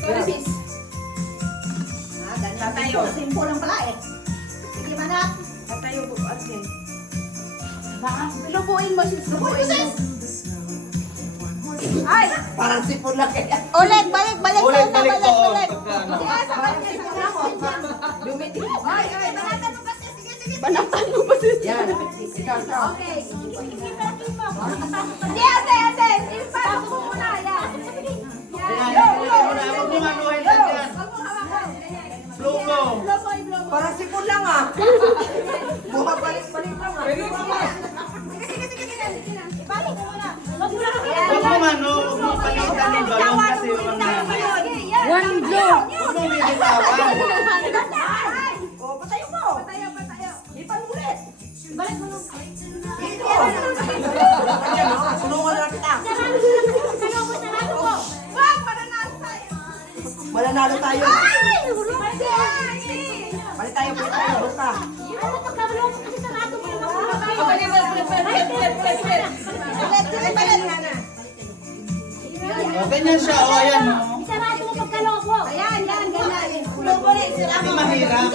Sis. Ganyan. Tatayo. Simple lang pala eh. Sige, manap. Tatayo po. Okay. Lubuin mo, sis. Lubuin mo. Ay! Parang sipon lang kaya. Ulit, balik, balik. Ulit, Sana, balik balik, to. balik. Dumiti. Ay, ay, banatan mo pa, sis. Sige, sige. Banatan mo ba siya? Yan. Ikaw, ikaw. Okay. Hindi, ate, ate. Ipasok mo muna. Yan. Huwag mo manuhin na dyan. Flow mo. Parang sipon lang ah. Buha balik-balik lang ah. Ipasok mo muna. Huwag mo mano. Huwag mo palitan ng balon kasi yung One blow. huwag mo bibitawan. O, patayo mo. Ipan ulit. Balik mo lang. Ayan o, tulungan na kita. Wag, mananalo tayo. Mananalo tayo. Ay! Balik tayo, buka. O, ganyan siya. O, ayan o. Ayan, yan, ganyan. Hindi mahirap.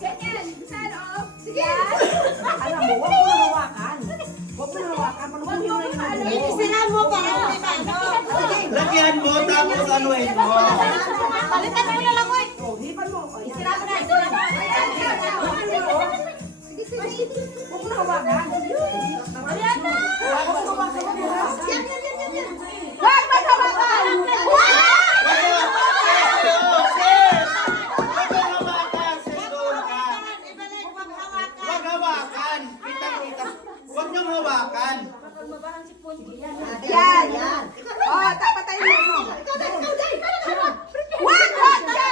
Ganyan. Saan, oh? Sige. Alam mo, huwag mo na hawakan. Huwag mo na hawakan. Panubuhin mo na yung mo. Lagyan mo tapos anuhin mo. Palitan mo na lang, oy. O, hipan mo. O, yan. Sira mo na, sira mo. Huwag mo na hawakan. Ayan na. Huwag mo na hawakan. Yan. Wag, maghawakan. Wag! Huwag hawakan. Kita-kita. Huwag niyong hawakan. Yan, yan. Oh, patayin mo. Ikaw, Day. Wag,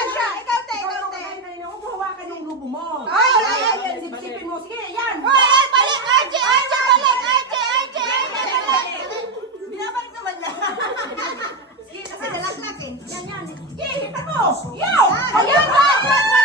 siya. Ikaw, Day. Huwag mo hawakan yung lubo mo. Ay, ay. Sipsipin mo. Sige, yan. Oy, balik, Archie, balik. Binabalik naman lang. Sige, kasi dalak natin. Yan. Sige, hipan mo. Yo! Ayan, wag.